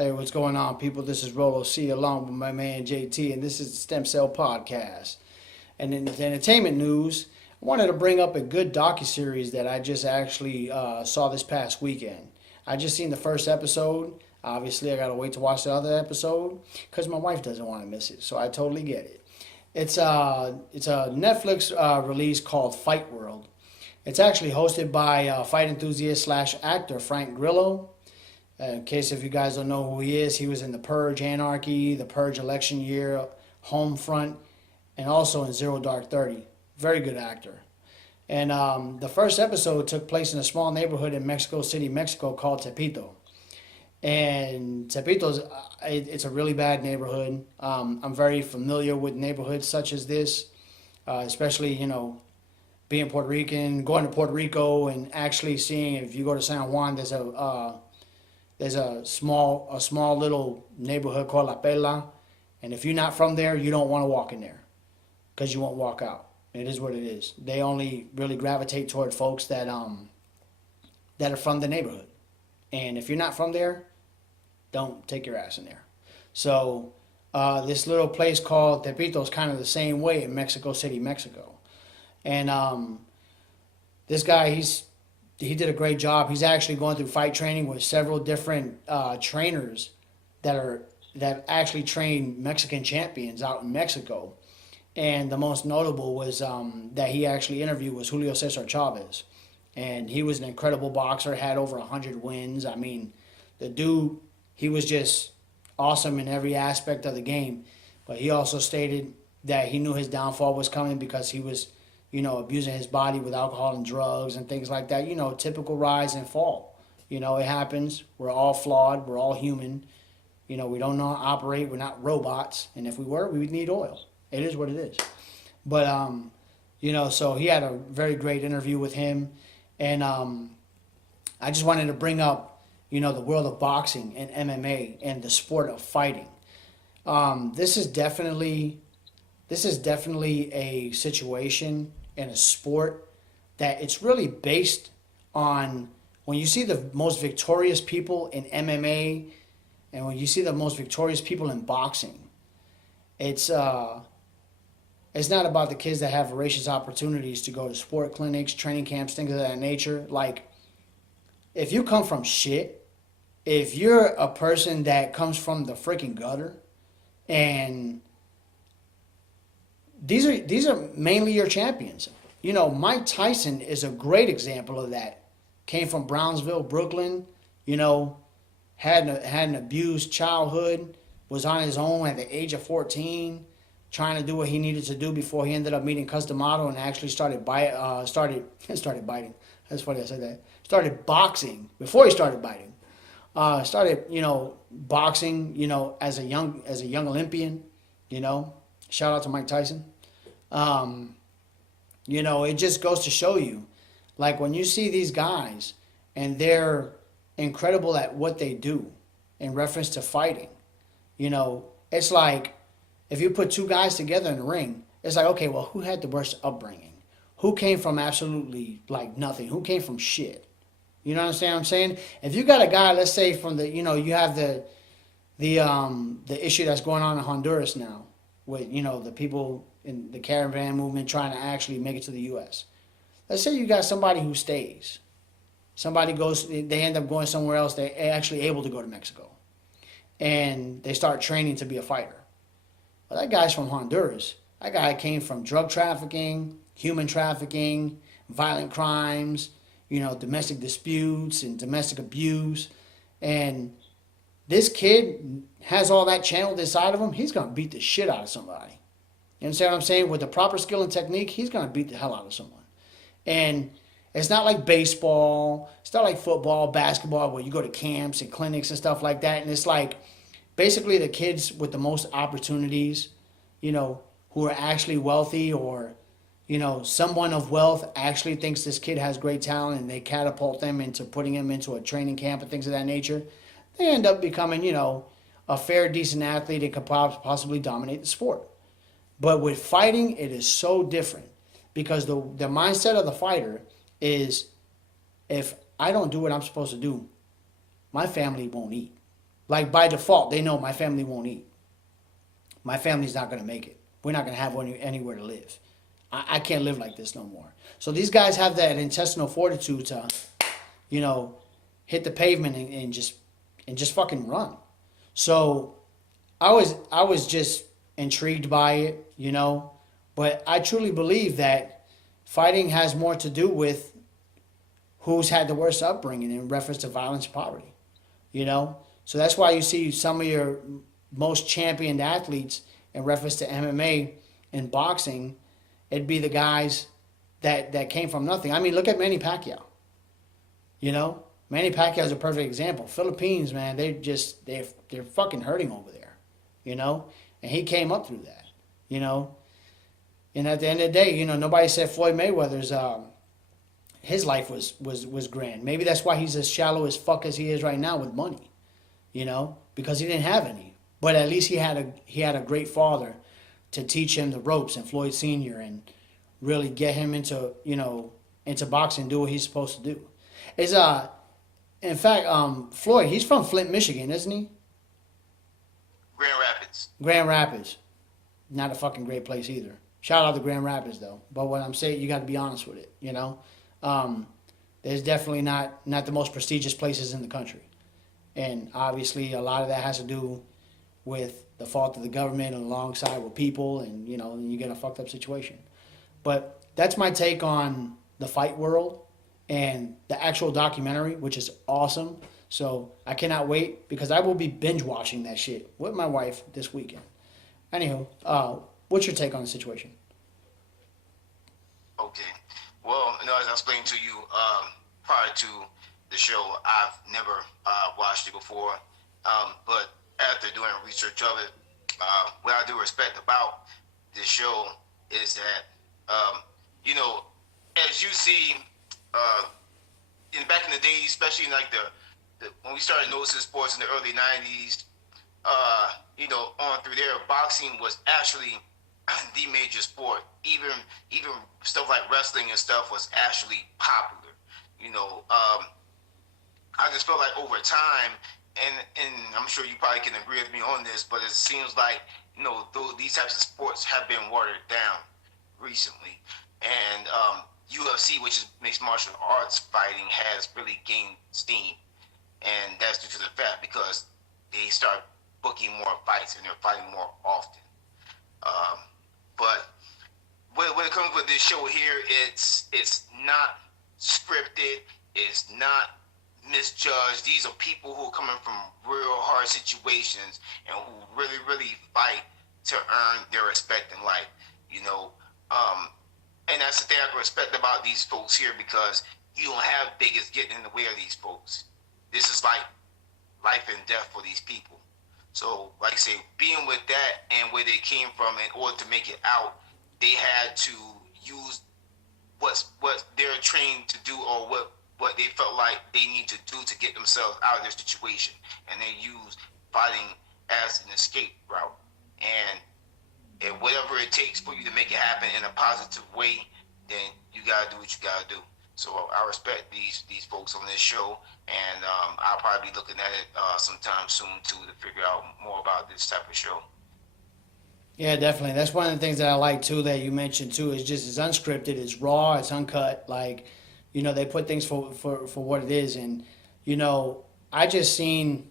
Hey, what's going on, people? This is Rolo C along with my man JT, and this is the Stem Cell Podcast. And in the entertainment news, I wanted to bring up a good docu-series that I just actually saw this past weekend. I just seen the first episode. Obviously, I gotta wait to watch the other episode because my wife doesn't want to miss it, so I totally get it. It's a Netflix release called Fight World. It's actually hosted by fight enthusiast slash actor Frank Grillo. In case if you guys don't know who he is, he was in The Purge Anarchy, The Purge Election Year, Homefront, and also in Zero Dark 30. Very good actor. And the first episode took place in a small neighborhood in Mexico City, Mexico called Tepito. And it's a really bad neighborhood. I'm very familiar with neighborhoods such as this, especially, being Puerto Rican, going to Puerto Rico and actually seeing if you go to San Juan, there's a small little neighborhood called La Pela, and if you're not from there, you don't want to walk in there because you won't walk out. It is what it is. They only really gravitate toward folks that are from the neighborhood, and if you're not from there, don't take your ass in there. So this little place called Tepito is kind of the same way in Mexico City, Mexico, and this guy he did a great job. He's actually going through fight training with several different trainers that actually train Mexican champions out in Mexico. And the most notable was that he actually interviewed was Julio Cesar Chavez, and he was an incredible boxer. Had over 100 wins. I mean, the dude, he was just awesome in every aspect of the game. But he also stated that he knew his downfall was coming because he was abusing his body with alcohol and drugs and things like that. Typical rise and fall. It happens. We're all flawed. We're all human. We don't know how to operate. We're not robots. And if we were, we would need oil. It is what it is. But, so he had a very great interview with him. And I just wanted to bring up, the world of boxing and MMA and the sport of fighting. This is definitely a situation in a sport that it's really based on when you see the most victorious people in MMA and when you see the most victorious people in boxing, it's not about the kids that have voracious opportunities to go to sport clinics, training camps, things of that nature. Like, if you come from shit, if you're a person that comes from the freaking gutter, and these are mainly your champions. Mike Tyson is a great example of that. Came from Brownsville, Brooklyn. Had an abused childhood. Was on his own at the age of 14, trying to do what he needed to do before he ended up meeting Customato and actually started biting. That's funny I said that. Started boxing before he started biting. Started boxing as a young Olympian. Shout out to Mike Tyson. It just goes to show you, like, when you see these guys and they're incredible at what they do in reference to fighting, it's like if you put two guys together in the ring, it's like, okay, well, who had the worst upbringing? Who came from absolutely like nothing? Who came from shit? You know what I'm saying? If you got a guy, let's say from you have the issue that's going on in Honduras now with, the people in the caravan movement trying to actually make it to the U.S. Let's say you got somebody who stays. Somebody goes, they end up going somewhere else. They're actually able to go to Mexico. And they start training to be a fighter. Well, that guy's from Honduras. That guy came from drug trafficking, human trafficking, violent crimes, domestic disputes and domestic abuse. And this kid has all that channeled inside of him. He's going to beat the shit out of somebody. You understand what I'm saying? With the proper skill and technique, he's going to beat the hell out of someone. And it's not like baseball. It's not like football, basketball, where you go to camps and clinics and stuff like that. And it's like basically the kids with the most opportunities, who are actually wealthy or, someone of wealth actually thinks this kid has great talent and they catapult them into putting him into a training camp and things of that nature. They end up becoming, a fair, decent athlete and could possibly dominate the sport. But with fighting, it is so different because the mindset of the fighter is, if I don't do what I'm supposed to do, my family won't eat. Like by default, they know my family won't eat. My family's not going to make it. We're not going to have anywhere to live. I can't live like this no more. So these guys have that intestinal fortitude to, you know, hit the pavement and just fucking run. So I was just intrigued by it, but I truly believe that fighting has more to do with who's had the worst upbringing in reference to violence and poverty, you know. So that's why you see some of your most championed athletes in reference to MMA and boxing, it'd be the guys that came from nothing. I mean, look at Manny Pacquiao. Manny Pacquiao is a perfect example. Philippines, man, they're fucking hurting over there, and he came up through that, and at the end of the day, nobody said Floyd Mayweather's his life was grand. Maybe that's why he's as shallow as fuck as he is right now with money, because he didn't have any. But at least he had a great father to teach him the ropes, and Floyd Senior, and really get him into boxing, do what he's supposed to do. In fact, Floyd, he's from Flint, Michigan, isn't he? Grand Rapids. Grand Rapids, not a fucking great place either. Shout out to Grand Rapids though. But what I'm saying, you got to be honest with it. There's definitely not the most prestigious places in the country, and obviously a lot of that has to do with the fault of the government and alongside with people, and you get a fucked up situation. But that's my take on the fight world and the actual documentary, which is awesome. So I cannot wait, because I will be binge watching that shit with my wife this weekend. Anywho, what's your take on the situation? Okay. Well, as I explained to you prior to the show, I've never watched it before. But after doing research of it, what I do respect about this show is that, as you see, back in the days, especially in like the when we started noticing sports in the early '90s, on through there, boxing was actually the major sport. Even stuff like wrestling and stuff was actually popular. I just felt like over time, and I'm sure you probably can agree with me on this, but it seems like these types of sports have been watered down recently, and UFC, which is mixed martial arts fighting, has really gained steam, and that's due to the fact because they start booking more fights and they're fighting more often. But when it comes with this show here, it's not scripted, it's not misjudged. These are people who are coming from real hard situations and who really, really fight to earn their respect in life. And that's the thing I can respect about these folks here, because you don't have bigots getting in the way of these folks. This is like life and death for these people. So, like I say, being with that and where they came from, in order to make it out, they had to use what they're trained to do, or what they felt like they need to do to get themselves out of their situation. And they used fighting as an escape route. And whatever it takes for you to make it happen in a positive way, then you gotta do what you gotta do. So I respect these folks on this show, and I'll probably be looking at it sometime soon too, to figure out more about this type of show. Yeah, definitely. That's one of the things that I like too, that you mentioned too, is just it's unscripted, it's raw, it's uncut. Like, they put things for what it is, and I just seen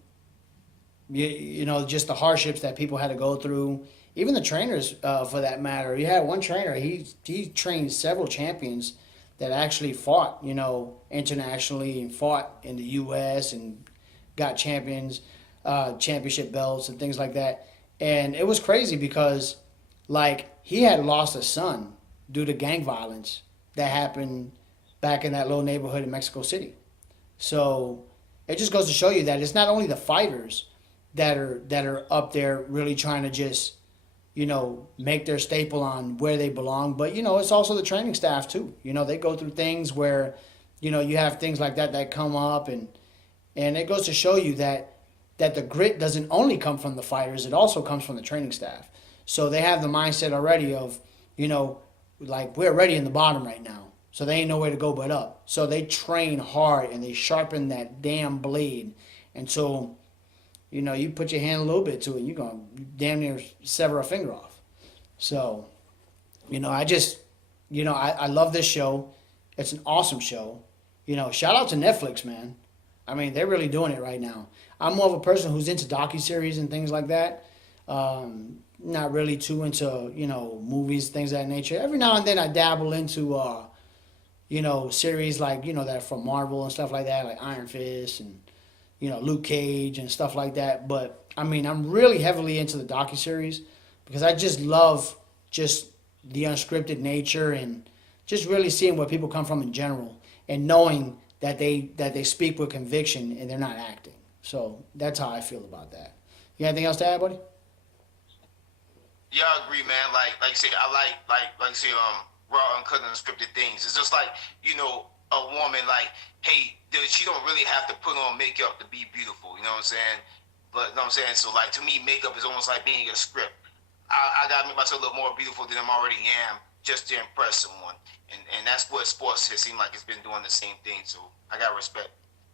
just the hardships that people had to go through. Even the trainers, for that matter. You had one trainer, he trained several champions that actually fought, internationally, and fought in the U.S. and got championship belts and things like that. And it was crazy because, like, he had lost a son due to gang violence that happened back in that little neighborhood in Mexico City. So it just goes to show you that it's not only the fighters that are up there really trying to just make their staple on where they belong, but it's also the training staff too. They go through things where you have things like that come up, and it goes to show you that the grit doesn't only come from the fighters, it also comes from the training staff. So they have the mindset already of like, we're already in the bottom right now, so they ain't nowhere to go but up. So they train hard and they sharpen that damn blade. And so you put your hand a little bit to it, you're gonna damn near sever a finger off. So, I love this show. It's an awesome show. Shout out to Netflix, man. I mean, they're really doing it right now. I'm more of a person who's into docuseries and things like that. Not really too into, movies, things of that nature. Every now and then I dabble into, series like, that are from Marvel and stuff like that, like Iron Fist and, Luke Cage and stuff like that. But, I mean, I'm really heavily into the docuseries because I just love just the unscripted nature and just really seeing where people come from in general and knowing that they speak with conviction and they're not acting. So that's how I feel about that. You got anything else to add, buddy? Yeah, I agree, man. Like I say, I like say, raw and cut unscripted things. It's just like, a woman, like, hey, she don't really have to put on makeup to be beautiful. You know what I'm saying? But you know what I'm saying? So like to me, makeup is almost like being a script. I gotta make myself look more beautiful than I already am just to impress someone. And that's what sports has seemed like it's been doing the same thing. So I got respect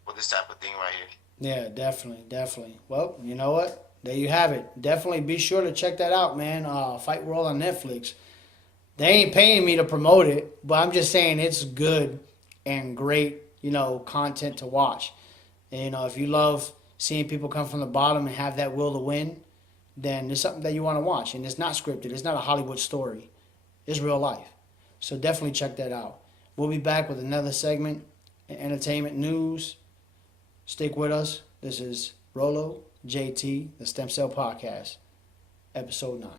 for this type of thing right here. Yeah, definitely, definitely. Well, you know what? There you have it. Definitely be sure to check that out, man. Fight World on Netflix. They ain't paying me to promote it, but I'm just saying it's good and great, content to watch. And, if you love seeing people come from the bottom and have that will to win, then it's something that you want to watch. And it's not scripted. It's not a Hollywood story. It's real life. So definitely check that out. We'll be back with another segment, entertainment news. Stick with us. This is Rolo, JT, the Stem Cell Podcast, episode 9.